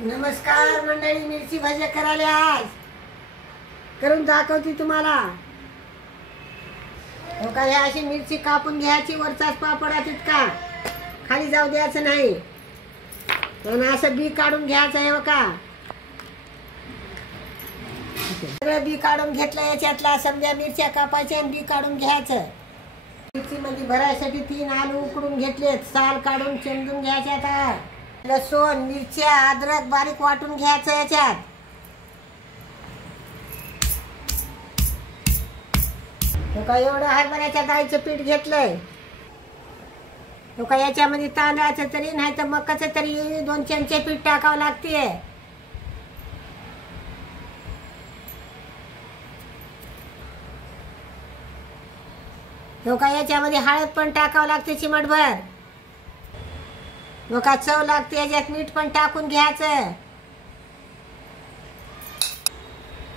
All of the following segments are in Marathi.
नमस्कार मंडळी, मिरची भाजी करायला आज करून दाखवते तुम्हाला। हो का, या अशी मिरची कापून घ्यायची, वरचाच पापडात इतका खाली जाऊ द्यायचं नाही आणि असं बी काढून घ्यायचं आहे बघा। सगळं बी काढून घेतलं, याच्यातला समजा मिरच्या कापायच्या आणि बी काढून घ्यायचं। मिरची मध्ये भरायसाठी 3 आलू उकडून घेतलेत, साल काढून चिंदून घ्यायचे। आता लसूण, मिरच्या, अद्रक बारीक वाटून घ्यायचं याच्यात। हो का, एवढं हरभऱ्याच्या डाळीचं पीठ घेतलंय। हो का, याच्यामध्ये तांदळाचं तरी नाही तर मकाचं तरी 2 चमचे पीठ टाकावं लागते। हो का, याच्यामध्ये हळद पण टाकावं लागते चिमटभर। हो का, चव लागते, याच्यात मीठ पण टाकून घ्यायचं।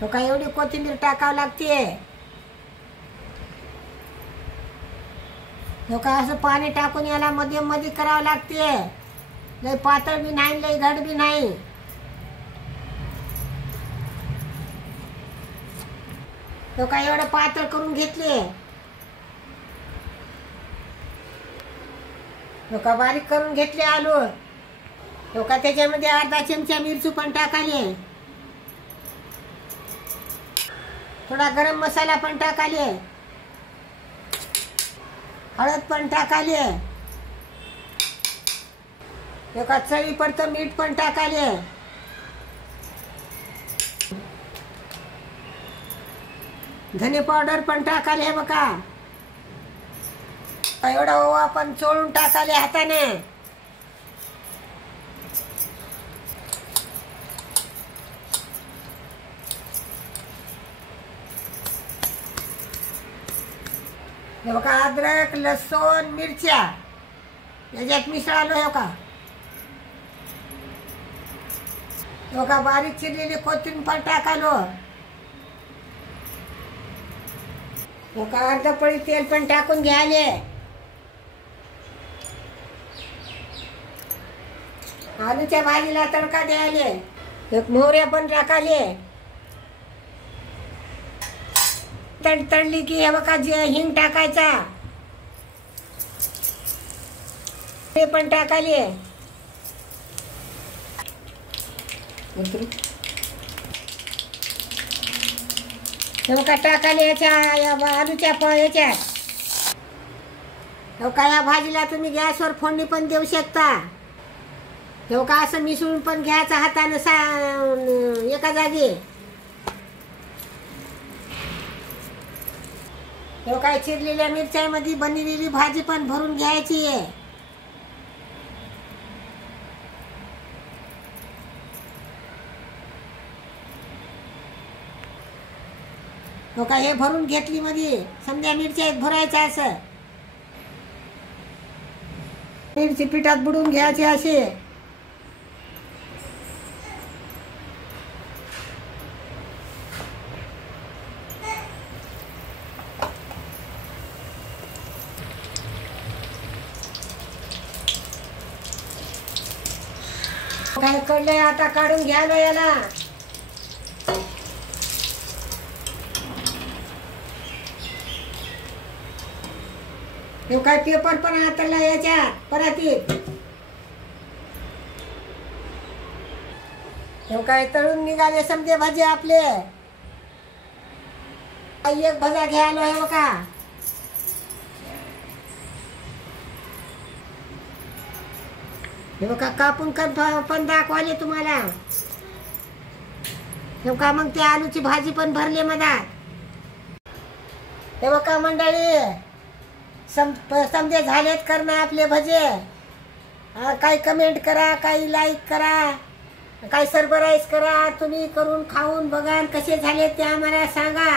हो का, एवढी कोथिंबीर टाकावं लागते। हो का, असं पाणी टाकून याला मध्यम मध्ये करावं लागते, लय पातळ बी नाही लय घट बी नाही। हो का, एवढं पातळ करून घेतले। हो का, बारीक करून घेतले आलू। हो का, त्याच्यामध्ये अर्धा चमचा मिरची पण टाकाले, थोडा गरम मसाला पण टाकाले, हळद पण टाकाले। हो का, चवीपुरतं मीठ पण टाकाले। धने पावडर पण टाकाले बघा। एवढा ओवा पण चोळून टाकाले हाताने। हे बघा, अद्रक, लसूण, मिरच्या याच्यात मिसळालो। हो का, हो का, बारीक चिरलेली कोथिंबीर पण टाकालो। हो का, अर्धा पळी तेल पण टाकून घ्याले। आलूच्या भाजीला तडका द्यायले, एक मोहऱ्या पण टाकाले। तडतडली की हे बघा, हिंग टाकायचा, ते पण टाकाले। हे बघा, टाकाले याच्या आलूच्या याच्यात। हो का, या भाजीला तुम्ही गॅसवर फोडणी पण देऊ शकता। हो का, असं मिसळून पण घ्यायचं हाताने एका जागी। हो काय, चिरलेल्या मिरच्यामध्ये बनलेली भाजी पण भरून घ्यायची आहे। हो का, हे भरून घेतली मध्ये समजा मिरच्या भरायच्या, असं मिरची पिठात बुडून घ्यायची अशी। काय कडलंय, आता काढून घ्यायला याला। हे काय, पेपर पण हाताला याच्यात परातीत। हे काय, तळून निघाले समजे भाजी आपले। एक भजा घ्यायला आहे बघा। हे बघा, कापून पण दाखवाले तुम्हाला। हे का, मग त्या आलूची भाजी पण भरले मधात। हे बघा मंडळी, समजे झालेत करणं आपले भजे। काही कमेंट करा, काही लाईक करा, काही सरप्राईज करा। तुम्ही करून खाऊन बघा, कसे झाले ते आम्हाला सांगा।